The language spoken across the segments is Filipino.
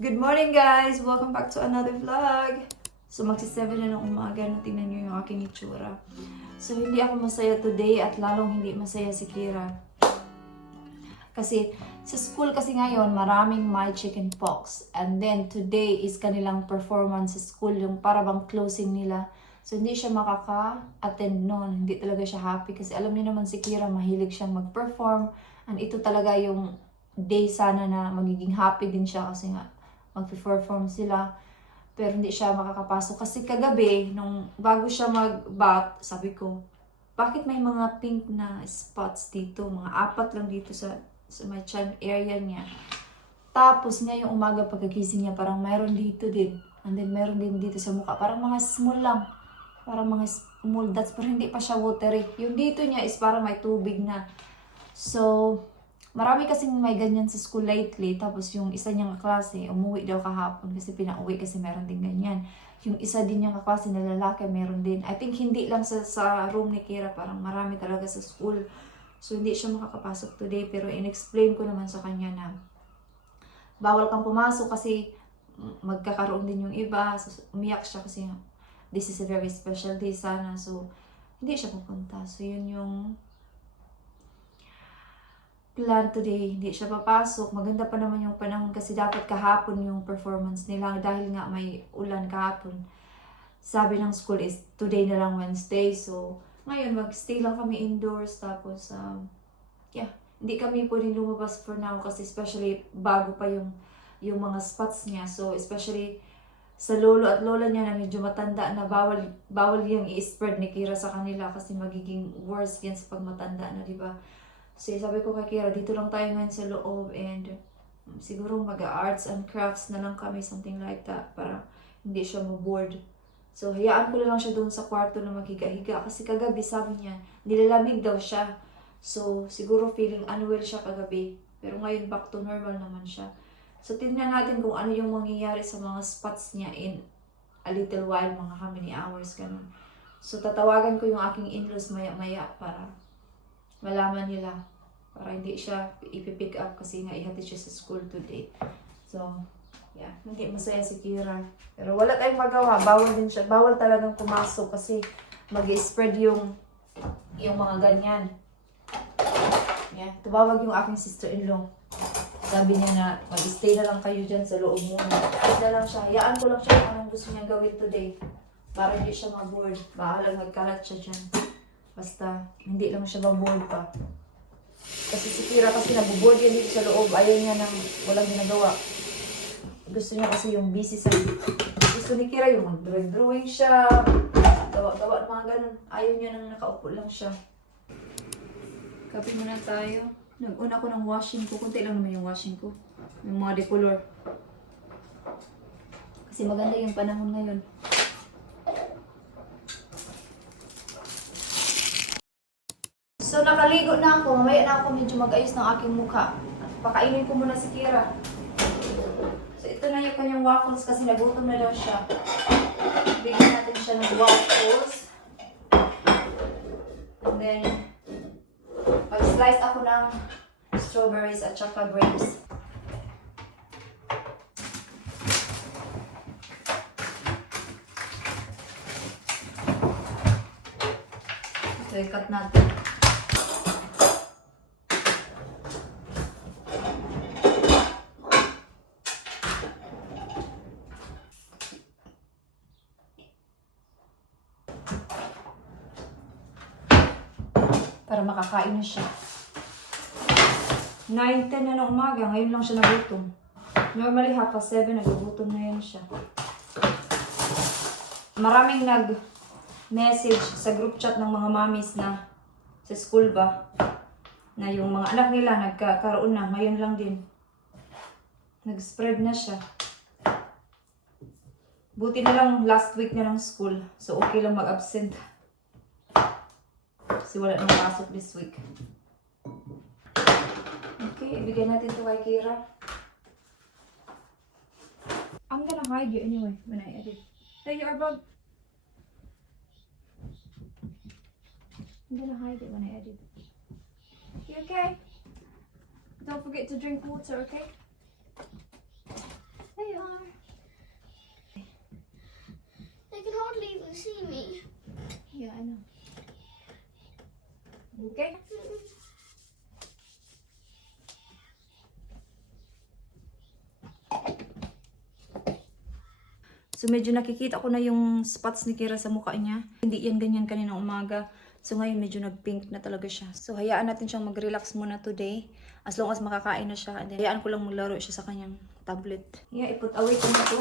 Good morning guys! Welcome back to another vlog! So magsi-7 na ng umaga na tingnan nyo yung aking itsura. So hindi ako masaya today at lalong hindi masaya si Kira. Kasi sa school kasi ngayon maraming may chicken pox. And then today is kanilang performance sa school, yung para bang closing nila. So hindi siya makaka-attend noon. Hindi talaga siya happy kasi alam niyo naman si Kira mahilig siyang mag-perform. And ito talaga yung day sana na magiging happy din siya kasi nga mag-perform sila, pero hindi siya makakapasok kasi kagabi nung bago siya mag-bath, sabi ko, bakit may mga pink na spots dito, mga 4 lang dito sa my chan area niya. Tapos ngayong umaga pagkagising niya parang mayroon dito din, and then mayroon din dito sa mukha, parang mga small lang, parang mga small dots, pero hindi pa siya watery. Yung dito niya is parang may tubig na. So marami kasing may ganyan sa school lately. Tapos yung isa niyang kaklase, umuwi daw kahapon kasi pinauwi kasi meron din ganyan. Yung isa din niyang kaklase na lalaki, meron din. I think hindi lang sa room ni Kira, parang marami talaga sa school. So hindi siya makakapasok today, pero in-explain ko naman sa kanya na bawal kang pumasok kasi magkakaroon din yung iba. So umiyak siya kasi this is a very special day sana. So hindi siya pupunta. So yun yung plan today, hindi siya papasok. Maganda pa naman yung panahon kasi dapat kahapon yung performance nila dahil nga may ulan kahapon. Sabi ng school is today na lang Wednesday. So, ngayon mag-stay lang kami indoors tapos hindi kami pwedeng lumabas for now kasi especially bago pa yung mga spots niya. So, especially sa lolo at lola niya na medyo matanda na bawal yung i-spread ni Kira sa kanila kasi magiging worse yan sa pagmatanda na, di ba? So, sabi ko kay Kira, dito lang tayo ngayon sa loob and siguro mag-arts and crafts na lang kami, something like that, para hindi siya ma-bored. So, hayaan ko na lang siya doon sa kwarto na maghiga-higa kasi kagabi sabi niya, nilalamig daw siya. So, siguro feeling unwell siya kagabi. Pero ngayon, back to normal naman siya. So, tingnan natin kung ano yung mangyayari sa mga spots niya in a little while, mga how many hours, ganun. So, tatawagan ko yung aking in-laws maya-maya para malaman nila, para hindi siya ipipick up kasi nga ihatid siya sa school today. So, hindi masaya si Kira. Pero wala tayong magawa, bawal din siya. Bawal talagang pumasok kasi mag-spread yung mga ganyan. Tumawag yung aking sister-in-law. Sabi niya na mag-stay na lang kayo dyan sa loob muna. Ayos na lang siya. Hayaan ko lang siya kung anong gusto niya gawin today. Para hindi siya ma-bored. Bahalang magkalat siya dyan. Basta, hindi lang siya ma-bored pa. Kasi si Kira kasi nabuboard yan dito sa loob. Ayaw niya nang walang ginagawa. Gusto niya kasi yung busy sa... Gusto ni Kira yung mag-drawing siya. Gawa-gawa mga ganun. Ayaw niya nang nakaupo lang siya. Kape muna tayo. Nag-una ko ng washing ko. Kunti lang naman yung washing ko. Yung mga decolor. Kasi maganda yung panahon ngayon. So, nakaligo na ako. Mamaya na ako medyo mag-ayos ng aking mukha. At pakainin ko muna si Kira. So, ito na yung kanyang waffles kasi nagutom na daw siya. Bigyan natin siya ng waffles. And then, mag-slice ako ng strawberries at saka grapes. Ito, i-cut natin. Para makakain na siya. 9:10 na ng umaga, ngayon lang siya nagutom. Normally, 7:30, nagugutom na yan siya. Maraming nag-message sa group chat ng mga mommies na sa school ba, na yung mga anak nila nagkakaroon na, ngayon lang din. Nag-spread na siya. Buti na lang last week na ng school, so okay lang mag-absent. Kasi wala nang pasok this week. Okay, ibigay natin ito kay Kira. I'm gonna hide you anyway when I edit. There you are, Bob. I'm gonna hide it when I edit. You okay? Don't forget to drink water, okay? There you okay? So medyo nakikita ko na yung spots ni Kira sa mukha niya. Hindi yan ganyan kaninang umaga. So ngayon medyo nag-pink na talaga siya. So hayaan natin siyang mag-relax muna today. As long as makakain na siya. And then hayaan ko lang maglaro siya sa kanyang tablet. Yeah, i-put away ko na to.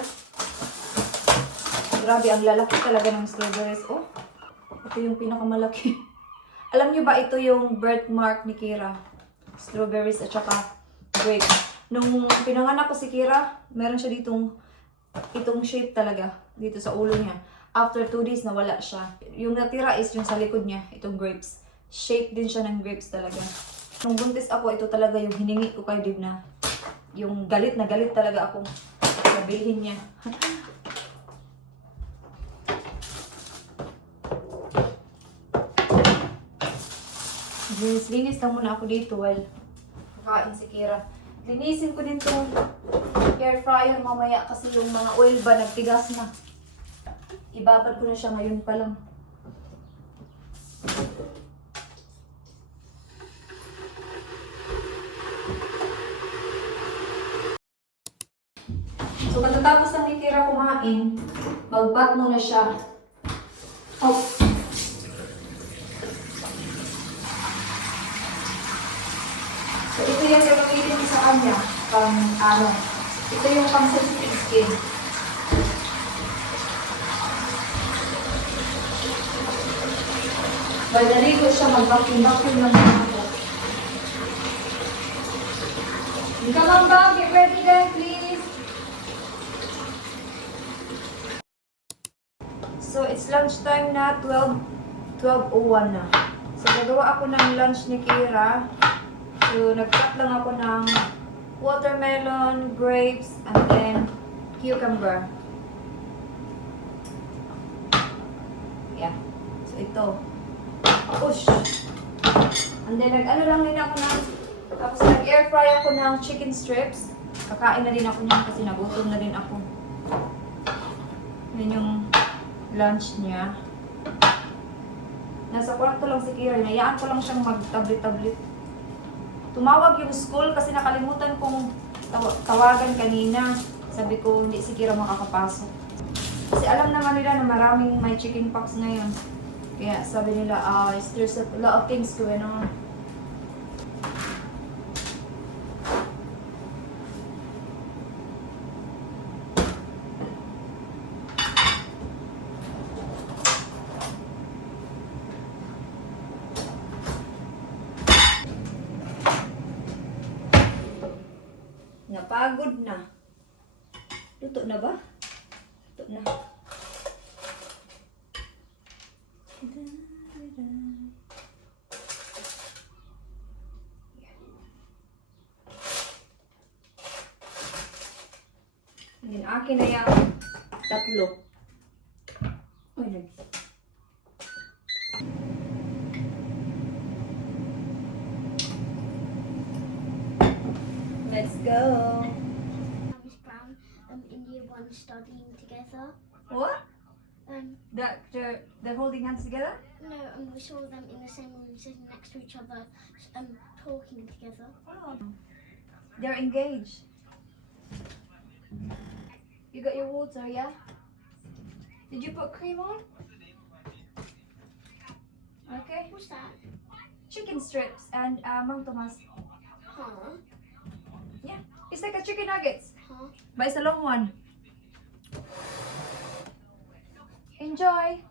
Grabe, ang lalaki talaga ng strawberries. Oh, ito yung pinakamalaki. Alam niyo ba ito yung birthmark ni Kira? Strawberries at saka grapes. Nung pinanganak ko si Kira, meron siya itong shape talaga dito sa ulo niya. After 2 days, nawala siya. Yung natira is yung sa likod niya, itong grapes. Shape din siya ng grapes talaga. Nung buntis ako, ito talaga yung hiningi ko kay Dib na yung galit na galit talaga ako sabihin niya. Linis lang muna ako dito while kakain si Kira. Linisin ko din itong air fryer mamaya kasi yung mga oil ba nagtigas na. Ibabad ko na siya ngayon pa lang. So pagkatapos ng ni Kira kumain, mag-bat muna siya. Oh. So ito yung gagamitin sa kanya. Ito yung pang sensitive skin. While naligo siya, mag-vacuum lang ako. Come on, Bob, get ready then, please. So it's lunchtime na, 12:01 na. So gagawa ako ng lunch ni Kira. So nag-cut lang ako ng watermelon, grapes, and then cucumber. Yeah. So ito. Push. And then nag-ano lang din ako ng, tapos nag-air fry ako ng chicken strips. Kakain na din ako niyan kasi nagutom na din ako. Yan yung lunch niya. Nasa kwarto lang si Kira. Hayaan ko lang siyang mag-tablet-tablet. Tumawag yung school kasi nakalimutan kong tawagan kanina. Sabi ko, hindi si Kira makakapasok. Kasi alam naman nila na maraming may chicken pox ngayon. Kaya sabi nila, there's a lot of things going on. Napagod na. Luto na ba? Luto na. Then akin na yung tatlo. Uy, let's go. Miss Brown in year 1 studying together. What? They're holding hands together? No, and we saw them in the same room sitting next to each other, talking together. Oh. They're engaged. You got your water, yeah? Did you put cream on? Okay. What's that? Chicken strips and Mang Tomas. Huh? Yeah. It's like a chicken nuggets. Huh? But it's a long one. Enjoy!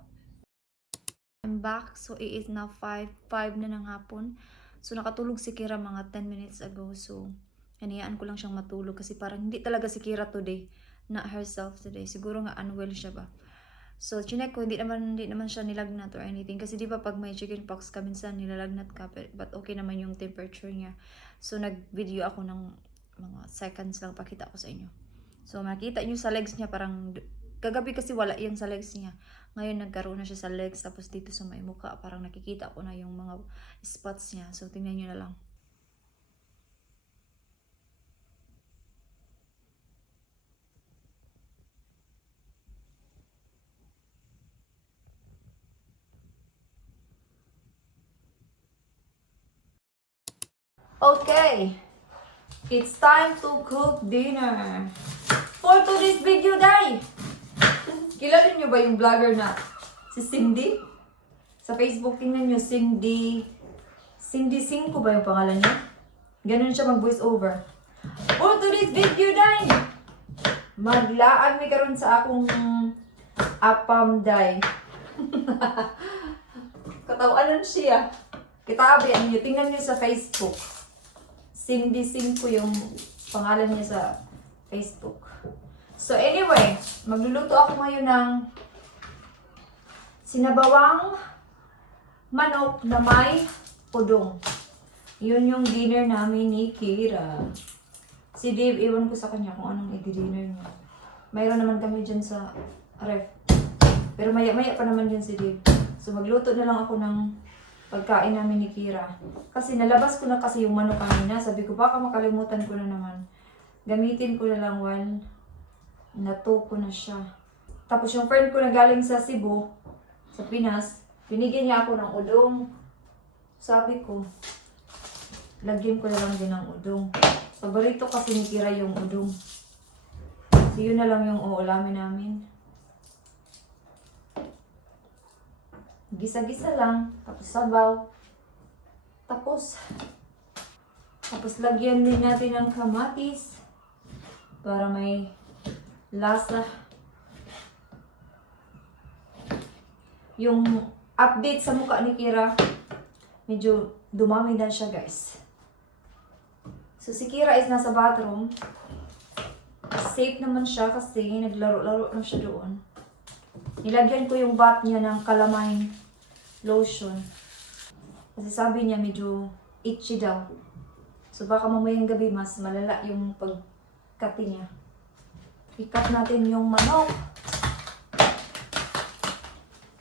I'm back. So it is now 5 na ng hapon. So nakatulog si Kira mga 10 minutes ago. So hinayaan ko lang siyang matulog kasi parang hindi talaga si Kira today. Not herself today. Siguro nga unwell siya ba. So chinek ko, hindi naman siya nilagnat or anything. Kasi di ba pag may chickenpox ka minsan nilalagnat ka. But okay naman yung temperature niya. So nag-video ako ng mga seconds lang, pakita ko sa inyo. So makita nyo sa legs niya parang kagabi kasi wala yan sa legs niya. Ngayon nagkaroon na siya sa legs, tapos dito sa may mukha parang nakikita ko na yung mga spots niya. So tingnan nyo na lang. Okay. It's time to cook dinner. For today's video, day. Kilala niyo ba yung vlogger na si Cindy? Sa Facebook, tingnan niyo, Cindy 5 ba yung pangalan niya? Ganun siya mag-voice over. For today's video, day. Maglaan may karon sa akong apam, day. Katawanan siya. Kitabi, ano niyo, tingnan niyo sa Facebook. Cindy 5 yung pangalan niya sa Facebook. So anyway, magluluto ako ngayon ng sinabawang manok na may udong. Yun yung dinner namin ni Kira. Si Dave, iwan ko sa kanya kung anong i-dinner niya. Mayroon naman kami dyan sa ref. Pero maya-maya pa naman dyan si Dave. So magluto na lang ako ng pagkain namin ni Kira. Kasi nalabas ko na kasi yung manok kanina. Sabi ko baka makalimutan ko na naman. Gamitin ko na lang one. Nato ko na siya. Tapos yung friend ko na galing sa Cebu, sa Pinas, binigyan niya ako ng udong. Sabi ko, lagyan ko na lang din ng udong. Paborito kasi ni Kira yung udong. So yun na lang yung uulamin namin. Gisa-gisa lang, tapos sabaw. Tapos lagyan din natin ng kamatis para may lasa. Yung update sa mukha ni Kira, medyo dumami na siya, guys. So si Kira is nasa bathroom. Safe naman siya kasi naglaro-laro na siya doon. Nilagyan ko yung bath niya ng calamine lotion. Kasi sabi niya medyo itchy daw. So baka mamayang gabi mas malala yung pagkati niya. I-cut natin yung manok.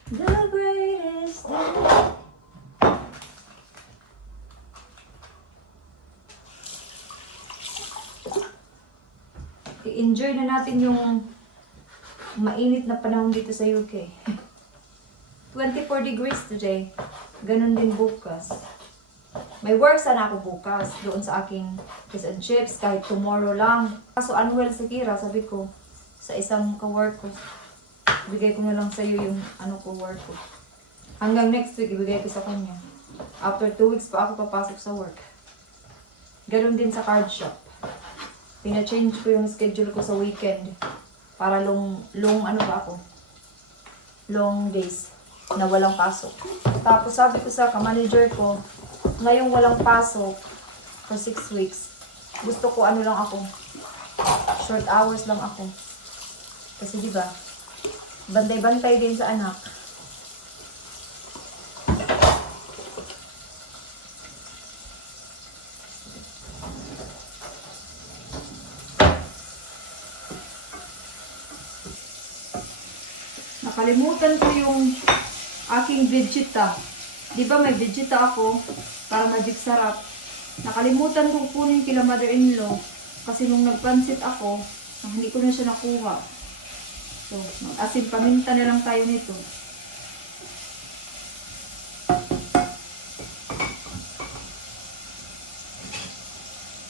The greatest day. I-enjoy na natin yung mainit na panahon dito sa UK. 24 degrees today. Ganun din bukas. May work sana ako bukas doon sa aking fish and chips kahit tomorrow lang. Kaso unwell si Kira, sabi ko sa isang ka-work ko. Ibigay ko na lang sa iyo yung work ko. Hanggang next week ibigay ko sa kanya. After 2 weeks pa ako papasok sa work. Ganun din sa card shop. Pina-change ko yung schedule ko sa weekend. Para long days na walang pasok. Tapos sabi ko sa ka-manager ko, ngayong walang pasok for 6 weeks, gusto ko lang ako, short hours lang ako. Kasi diba, bantay-bantay din sa anak. Nakalimutan ko yung aking vegeta. Di ba may vegeta ako para magic sarap. Nakalimutan kong kunin kila mother-in-law kasi nung nagpansit ako, hindi ko na siya nakuha. So, mag-asin paminta na lang tayo nito.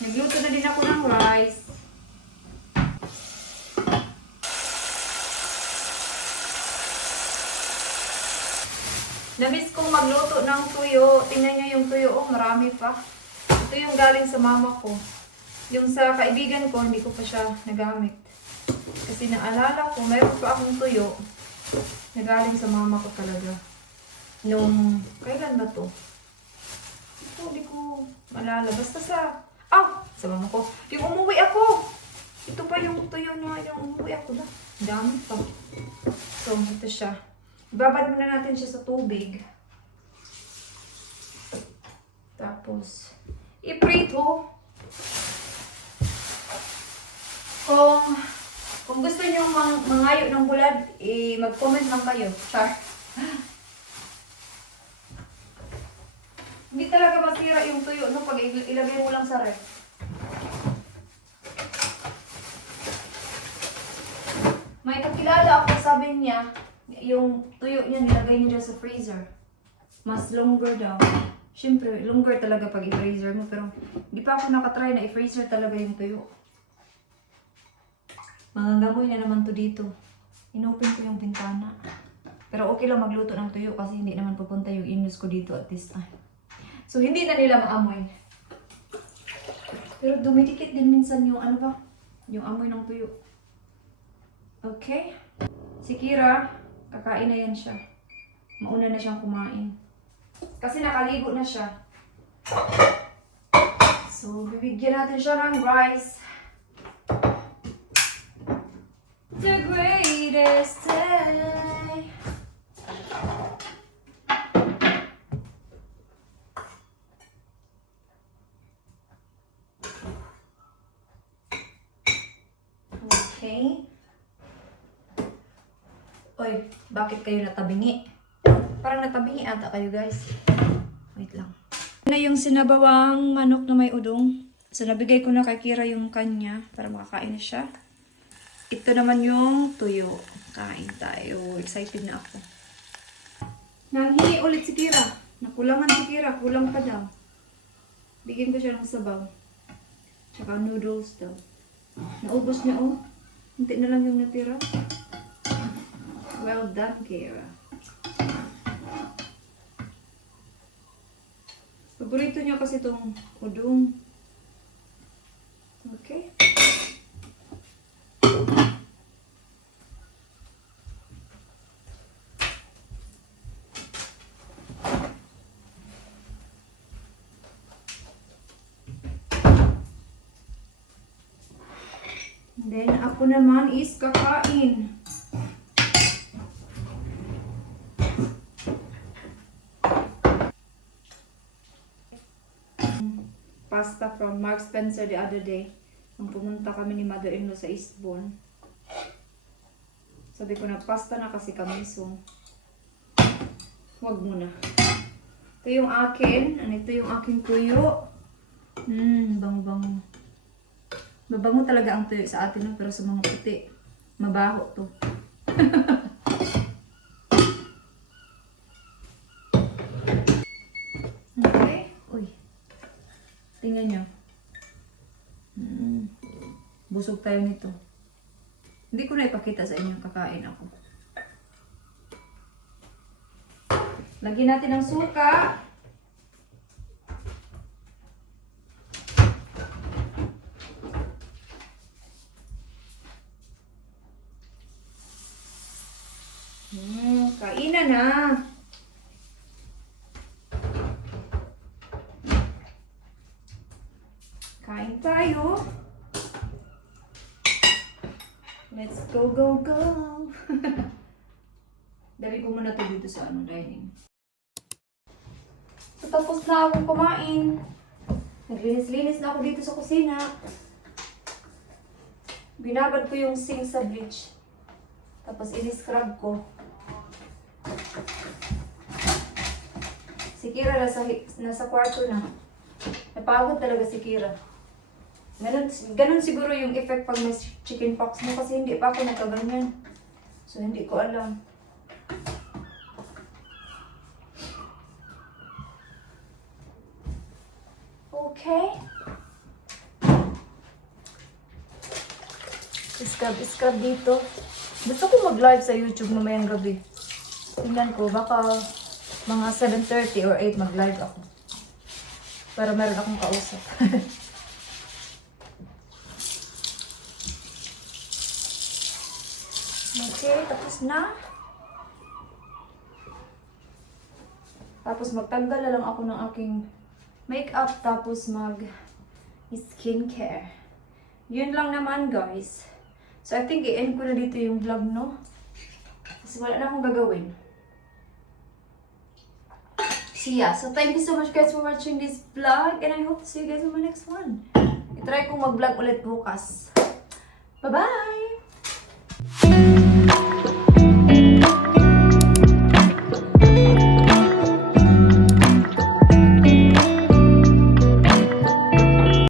Nagluto na din ako ng rice. Namiss kong magluto ng tuyo. Tingnan nyo yung tuyo. Oh, marami pa. Ito yung galing sa mama ko. Yung sa kaibigan ko, hindi ko pa siya nagamit. Kasi naalala ko, mayroon pa akong tuyo na galing sa mama ko talaga. Nung, kailan ba to? Ito, hindi ko malala. Basta sa mama ko. Yung umuwi ako. Ito pa yung tuyo na yung umuwi ako na. Dami pa. So, ito siya. Ibabad muna natin siya sa tubig. Tapos, iprito. Kung gusto niyo mangayo ng bulad, mag-comment lang kayo. Char. Hindi talaga masira yung tuyo, no? Pag ilagay mo lang sa ref. May kakilala ako, sabi niya, yung tuyo niya nilagay niya sa freezer. Mas longer daw. Siyempre, longer talaga pag i-freezer mo. Pero, hindi pa ako nakatry na i-freezer talaga yung tuyo. Manganggamoy na naman to dito. Inopen ko yung bintana. Pero okay lang magluto ng tuyo kasi hindi naman pupunta yung inus ko dito at this time. So, hindi na nila maamoy. Pero dumidikit din minsan yung ano ba? Yung amoy ng tuyo. Okay? Si Kira, kakain na yan siya. Mauna na siyang kumain. Kasi nakaligo na siya. So, bibigyan natin siya ng rice. The greatest day. Okay. Oy, bakit kayo natabingi? Parang natabingi ata kayo, guys. Wait lang. Na yung sinabawang manok na may udong. So, nabigay ko na kay Kira yung kanya para makakain na siya. Ito naman yung tuyo. Kain tayo. Excited na ako. Nanghingi ulit si Kira. Nakulangan si Kira. Kulang pa daw. Bigyan ko siya ng sabaw. Tsaka noodles daw. Naubos niya, oh. Hindi na lang yung natira. Well done, Kira. Paborito niya kasi itong udong. Okay. Then, ako naman is kakain. Pasta from Mark Spencer the other day. Nung pumunta kami ni mother-in-law sa Eastbourne. Sabi ko na, pasta na kasi kami, so huwag muna. Ito yung akin. Ito yung aking tuyo. Bango-bango. Mabango talaga ang tuyo sa atin, pero sa mga puti, mabaho to. Okay. Uy. Tingnan nyo. Busog tayo nito. Hindi ko na ipakita sa inyo, kakain ako. Lagyan natin ng suka. Kainan na. Kain tayo. Let's go, go, go. Dali ko muna ito dito sa dining. So, tapos na akong kumain. Naglinis-linis na ako dito sa kusina. Binabad ko yung sink sa bleach. Tapos in-scrub ko. Si Kira nasa kwarto na. Napagod talaga si Kira. Ganun siguro yung effect pag may chicken pox mo kasi hindi pa ako nagkaganyan. So hindi ko alam. Okay. Scrub dito. Gusto ko mag-live sa YouTube mamayang gabi. Tingnan ko, baka mga 7:30 or 8 mag-live ako. Para meron akong kausap. Okay, tapos na. Tapos magtanggal na lang ako ng aking makeup, tapos mag-skincare. Yun lang naman, guys. So, I think i-end ko na dito yung vlog, no? Kasi wala na akong gagawin. So, yeah. So, thank you so much, guys, for watching this vlog. And I hope to see you guys on my next one. I-try kong mag-vlog ulit bukas. Bye-bye!